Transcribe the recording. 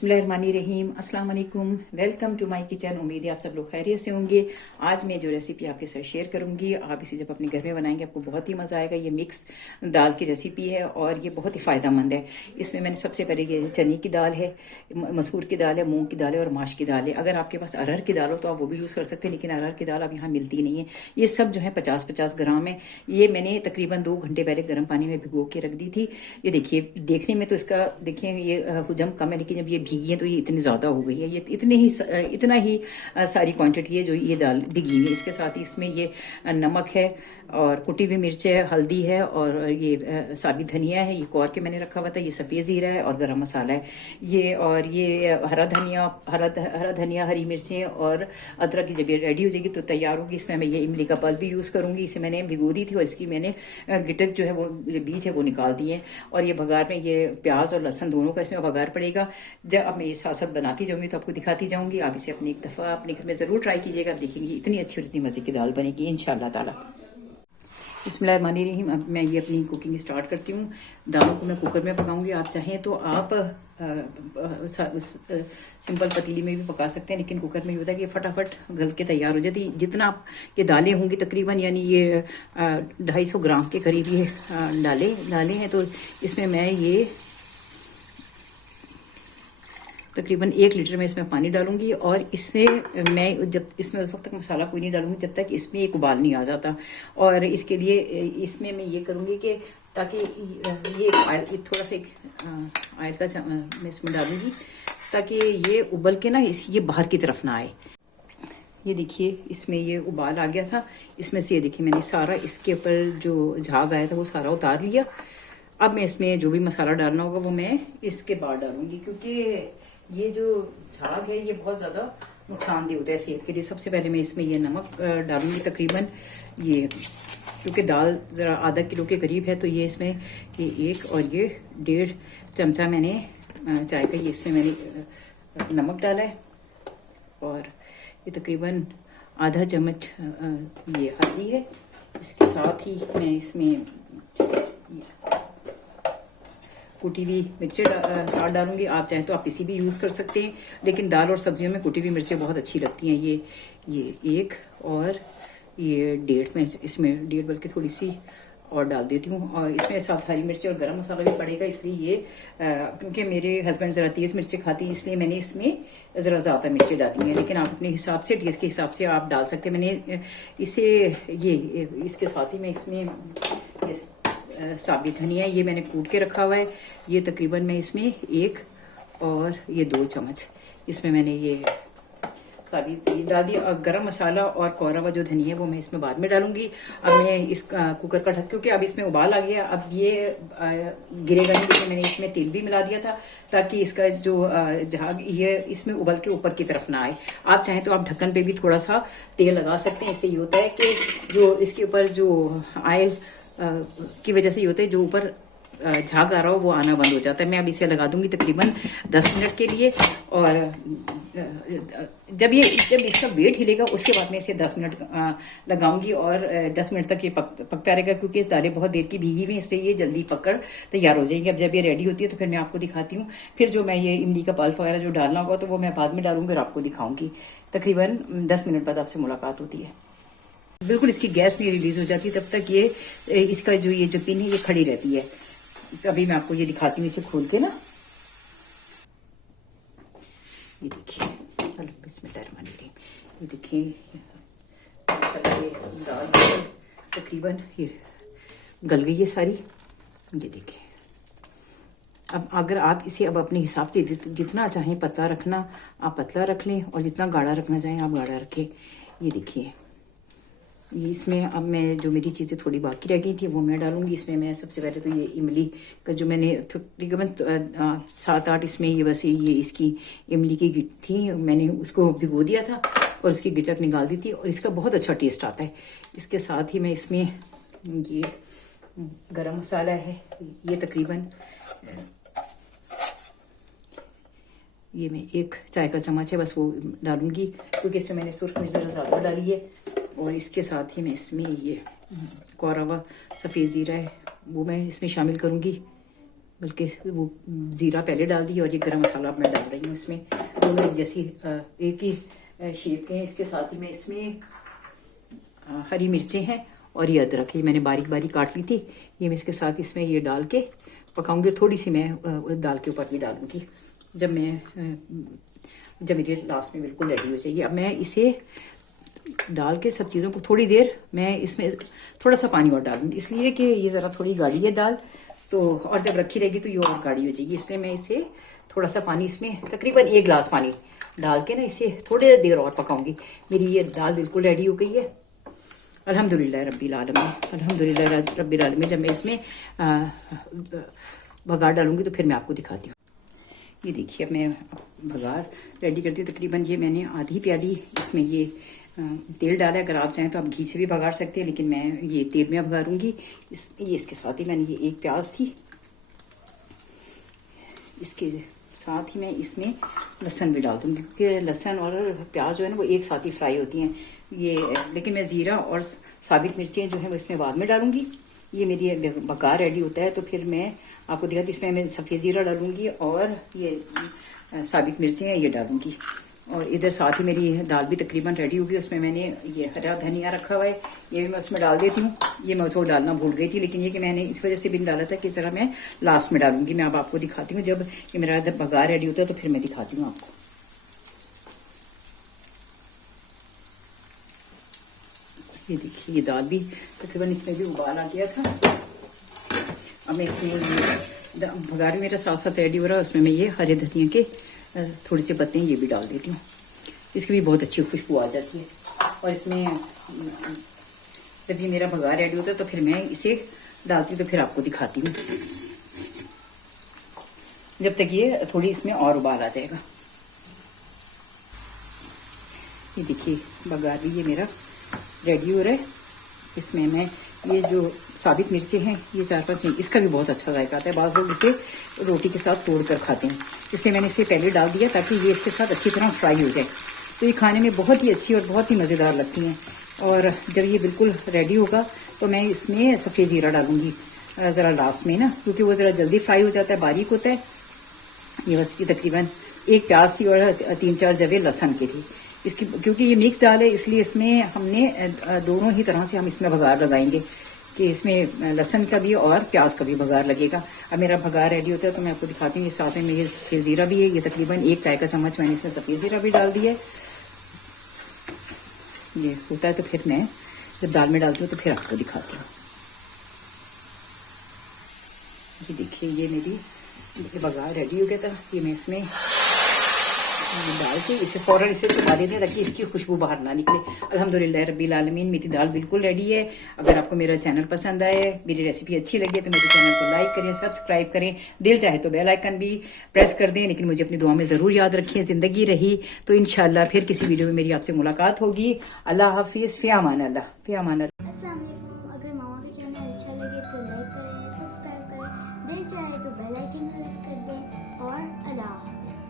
बिस्मिल्लाहिर्रहमानिर्रहीम, अस्सलाम वालेकुम। Welcome to my kitchen. उम्मीद है आप सब लोग खैरियत से होंगे। आज मैं जो रेसिपी आपके साथ शेयर करूंगी, आप इसे जब अपने घर में बनाएंगे आपको बहुत ही मज़ा आएगा। ये मिक्स दाल की रेसिपी है और ये बहुत ही फ़ायदेमंद है। इसमें मैंने सबसे पहले ये चने की दाल है, मसूर की दाल है, मूंग की दाल है और माश की दाल है। अगर आपके पास अरहर की दाल हो तो आप वो भी यूज़ कर सकते हैं, लेकिन अरहर की दाल अब यहाँ मिलती नहीं है। ये सब जो है 50-50 ग्राम है। ये मैंने तकरीबन 2 घंटे पहले गर्म पानी में भिगो के रख दी थी। ये देखिए, देखने में तो इसका देखिए ये हुजम कम है, लेकिन जब ये भीगी है तो ये इतनी ज़्यादा हो गई है। ये इतना ही सारी क्वांटिटी है जो ये दाल भीगी हुई है। इसके साथ ही इसमें ये नमक है और कुटी हुई मिर्च है, हल्दी है और ये साबित धनिया है। ये कौर के मैंने रखा हुआ था। ये सफ़ेद ज़ीरा है और गरम मसाला है ये। और ये हरा धनिया, हरी मिर्चें और अदरक की जब ये रेडी हो जाएगी तो तैयार होगी। इसमें मैं ये इमली का पल्प भी यूज़ करूँगी। इसे मैंने भिगो दी थी और इसकी मैंने गिटक जो है वो बीज है वो निकाल दिए हैं। और ये बघार में ये प्याज और लहसुन दोनों का इसमें बघार पड़ेगा। जब अब मैं ये साथ साथ बनाती जाऊंगी तो आपको दिखाती जाऊंगी। आप इसे अपनी एक दफ़ा अपने घर में ज़रूर ट्राई कीजिएगा। आप देखेंगे इतनी अच्छी और इतनी मज़े की दाल बनेगी इंशाअल्लाह ताला। बिस्मिल्लाहिर्रहमानिर्रहीम। अब मैं ये अपनी कुकिंग स्टार्ट करती हूँ। दालों को मैं कुकर में पकाऊंगी। आप चाहें तो आप सिंपल पतीली में भी पका सकते हैं, लेकिन कुकर में ये होता है कि फटाफट गल के तैयार हो जाती है। जितना आप ये दालें होंगी तकरीबन, यानी ये 250 ग्राम के करीब ये दालें हैं, तो इसमें मैं ये तकरीबन 1 लीटर में इसमें पानी डालूंगी। और इससे मैं जब इसमें उस वक्त तक मसाला कोई नहीं डालूंगी जब तक इसमें एक उबाल नहीं आ जाता। और इसके लिए इसमें मैं ये करूंगी कि ताकि ये ऑयल थोड़ा सा ऑयल का मैं इसमें डालूंगी ताकि ये उबल के ना ये बाहर की तरफ ना आए। ये देखिए, इसमें ये उबाल आ गया था। इसमें से ये देखिए मैंने सारा इसके ऊपर जो झाग आया था वो सारा उतार लिया। अब मैं इसमें जो भी मसाला डालना होगा वो मैं इसके बाद डालूंगी, क्योंकि ये जो झाग है ये बहुत ज़्यादा नुकसानदेह होता है सेहत के लिए। सबसे पहले मैं इसमें ये नमक डालूंगी तकरीबन ये, क्योंकि दाल ज़रा आधा किलो के करीब है, तो ये इसमें ये 1 और ये 1.5 चमचा मैंने चाय का ये इसमें मैंने नमक डाला है। और ये तकरीबन आधा चम्मच ये हल्दी है। इसके साथ ही मैं इसमें कुटी हुई मिर्चें साथ डालूंगी। आप चाहें तो आप इसी भी यूज़ कर सकते हैं, लेकिन दाल और सब्जियों में कुटी हुई मिर्चें बहुत अच्छी लगती हैं। ये 1 और ये 1.5 में इसमें 1.5 बल्कि थोड़ी सी और डाल देती हूँ। और इसमें साथ हरी मिर्ची और गरम मसाला भी पड़ेगा, इसलिए ये क्योंकि मेरे हस्बैंड ज़रा तेज़ मिर्चें खाती हैं, इसलिए मैंने इसमें ज़रा ज़्यादा मिर्चें डाली हैं। लेकिन आप अपने हिसाब से, टेस्ट के हिसाब से आप डाल सकते हैं। मैंने इसे इसके साथ ही मैं इसमें साबित धनिया ये मैंने कूट के रखा हुआ है। ये तकरीबन मैं इसमें 1 और ये 2 चम्मच इसमें मैंने ये साबित डाल दिया। और गरम मसाला और कोरा हुआ जो धनिया है वो मैं इसमें बाद में डालूंगी। अब मैं इस कुकर का ढक, क्योंकि अब इसमें उबाल आ गया, अब ये गिरेगा नहीं, लेकिन मैंने इसमें तेल भी मिला दिया था ताकि इसका जो झाग ये इसमें उबल के ऊपर की तरफ ना आए। आप चाहें तो आप ढक्कन पे भी थोड़ा सा तेल लगा सकते हैं। इससे ये होता है कि जो इसके ऊपर जो ऑयल की वजह से ये होता है जो ऊपर झाग आ रहा हो वो आना बंद हो जाता है। मैं अब इसे लगा दूंगी तकरीबन 10 मिनट के लिए। और जब इसका वेट हिलेगा उसके बाद मैं इसे 10 मिनट लगाऊंगी और 10 मिनट तक ये पकता रहेगा, क्योंकि दालें बहुत देर की भीगी हुई हैं, इसलिए ये जल्दी पककर तैयार हो जाएंगी। अब जब ये रेडी होती है तो फिर मैं आपको दिखाती हूँ। फिर जो मैं ये इमली का पल्प वगैरह जो डालना होगा तो वो मैं बाद में डालूंगी और आपको दिखाऊंगी। तकरीबन 10 मिनट बाद आपसे मुलाकात होती है। बिल्कुल इसकी गैस नहीं रिलीज हो जाती तब तक ये इसका जो ये पिन है ये खड़ी रहती है। अभी मैं आपको ये दिखाती हूँ इसे खोल के ना। ये देखिए, बिस्मिल्लाहिर्रहमानिर्रहीम। ये देखिए दाल तकरीबन ये गल गई है सारी। ये देखिए, अब अगर आप इसे अब अपने हिसाब से जितना चाहें पतला रखना आप पतला रख लें, और जितना गाढ़ा रखना चाहें आप गाढ़ा रखें। ये देखिए, ये इसमें अब मैं जो मेरी चीज़ें थोड़ी बाकी रह गई थी वो मैं डालूंगी। इसमें मैं सबसे पहले तो ये इमली का जो मैंने तकरीबन 7-8 इसमें ये बस ये इसकी इमली की गिट थी, मैंने उसको भिगो दिया था और उसकी गिटक निकाल दी थी और इसका बहुत अच्छा टेस्ट आता है। इसके साथ ही मैं इसमें ये गरम मसाला है, ये तकरीबन ये मैं 1 चाय का चम्मच है बस वो डालूंगी, क्योंकि इसमें मैंने सुर्ख मिर्च ज़्यादा डाली है। और इसके साथ ही मैं इसमें ये कोरा हुआ सफ़ेद ज़ीरा है वो मैं इसमें शामिल करूँगी। बल्कि वो ज़ीरा पहले डाल दिया और ये गरम मसाला अब मैं डाल रही हूँ इसमें। दोनों एक जैसी एक ही शेप के हैं। इसके साथ ही मैं इसमें हरी मिर्चें हैं और ये अदरक, ये मैंने बारीक बारीक काट ली थी, ये मैं इसके साथ इसमें ये डाल के पकाऊंगी। थोड़ी सी मैं दाल के ऊपर भी डालूंगी जब मेरे लास्ट में बिल्कुल रेडी हो जाएगी। अब मैं इसे डाल के सब चीज़ों को थोड़ी देर मैं इसमें थोड़ा सा पानी और डालूंगी, इसलिए कि ये ज़रा थोड़ी गाढ़ी है दाल, तो और जब रखी रहेगी तो ये और गाढ़ी हो जाएगी। इसलिए मैं इसे थोड़ा सा पानी, इसमें तकरीबन 1 गिलास पानी डाल के ना इसे थोड़ी देर और पकाऊंगी। मेरी ये दाल बिल्कुल रेडी हो गई है। अल्हम्दुलिल्लाह रब्बिल आलमीन, अल्हम्दुलिल्लाह रब्बिल आलमीन। जब मैं इसमें बघार डालूंगी तो फिर मैं आपको दिखाती हूँ। ये देखिए अब मैं बघार रेडी करती हूँ। तकरीबन ये मैंने आधी प्याली इसमें ये तेल डाला है। अगर आप चाहें तो आप घी से भी बघार सकते हैं, लेकिन मैं ये तेल में बघारूंगी। ये इसके साथ ही मैंने ये एक प्याज थी, इसके साथ ही मैं इसमें लहसुन भी डाल दूंगी, क्योंकि लहसुन और प्याज जो है ना वो एक साथ ही फ्राई होती हैं। ये लेकिन मैं ज़ीरा और साबित मिर्चें जो हैं वो इसमें बाद में डालूंगी। ये मेरी बघार रेडी होता है तो फिर मैं आपको दिखाती। इसमें मैं सफ़ेद ज़ीरा डालूंगी और ये साबित मिर्चें हैं ये डालूंगी। और इधर साथ ही मेरी दाल भी तकरीबन रेडी होगी। उसमें मैंने ये हरा धनिया रखा हुआ है, ये भी मैं उसमें डाल देती हूँ। ये मैं उसको डालना भूल गई थी, लेकिन ये कि मैंने इस वजह से भी डाला था कि इस तरह मैं लास्ट में डालूंगी। मैं अब आपको दिखाती हूँ जब ये मेरा जब बघार रेडी होता है तो फिर मैं दिखाती हूँ आपको। ये देखिए ये दाल भी तकरीबन इसमें भी उबाल आ गया था। अब मैं इसमें बघार मेरा साथ साथ रेडी हो रहा है, उसमें मैं ये हरे धनिया के थोड़े से पत्ते ये भी डाल देती हूँ। इसकी भी बहुत अच्छी खुशबू आ जाती है। और इसमें जब ये मेरा बघार रेडी होता है तो फिर मैं इसे डालती हूँ, तो फिर आपको दिखाती हूँ जब तक ये थोड़ी इसमें और उबाल आ जाएगा। ये देखिए बघार भी ये मेरा रेडी हो रहा है। इसमें मैं ये जो साबित मिर्चें हैं ये 4-5 हैं, इसका भी बहुत अच्छा जायका आता है। बाज़ लोग इसे रोटी के साथ तोड़ कर खाते हैं, इसलिए मैंने इसे पहले डाल दिया ताकि ये इसके साथ अच्छी तरह फ्राई हो जाए। तो ये खाने में बहुत ही अच्छी और बहुत ही मज़ेदार लगती हैं। और जब ये बिल्कुल रेडी होगा तो मैं इसमें सफ़ेद ज़ीरा डालूंगी ज़रा लास्ट में ना, क्योंकि वो ज़रा जल्दी फ्राई हो जाता है, बारीक होता है। ये बस ये तकरीबन एक प्याज थी और 3-4 जवे लहसुन की थी। इसकी क्योंकि ये मिक्स दाल है इसलिए इसमें हमने दोनों ही तरह से हम इसमें बघार लगाएंगे कि इसमें लहसुन का भी और प्याज का भी बघार लगेगा। अब मेरा बघार रेडी होता है तो मैं आपको दिखाती हूँ। ये साथ में ये सफ़ेद ज़ीरा भी है, ये तकरीबन 1 चाय का चम्मच मैंने इसमें सफ़ेद ज़ीरा भी डाल दिया है। ये होता है तो फिर मैं जब दाल में डालती हूँ तो फिर आपको दिखाती हूँ। ये देखिए ये मेरी बघार रेडी हो गया था। ये मैं इसमें डाल के इसे फौरन इसे चला देते हैं ताकि इसकी खुशबू बाहर ना निकले। अल्हम्दुलिल्लाह रब्बिल आलमीन, मेरी दाल बिल्कुल रेडी है। अगर आपको मेरा चैनल पसंद आए, मेरी रेसिपी अच्छी लगी तो मेरे चैनल को लाइक करें, सब्सक्राइब करें, दिल चाहे तो बेल आइकन भी प्रेस कर दें। लेकिन मुझे अपनी दुआ में ज़रूर याद रखें। ज़िंदगी रही तो इंशाल्लाह फिर किसी वीडियो में मेरी आपसे मुलाकात होगी। अल्लाह हाफिज़, फ़ी अमान अल्लाह, फ़ी अमान अल्लाह। अस्सलाम वालेकुम। अगर मामा का चैनल अच्छा लगे तो लाइक करें, सब्सक्राइब करें, दिल चाहे तो बेल आइकन प्रेस कर दें और अल्लाह हाफिज़।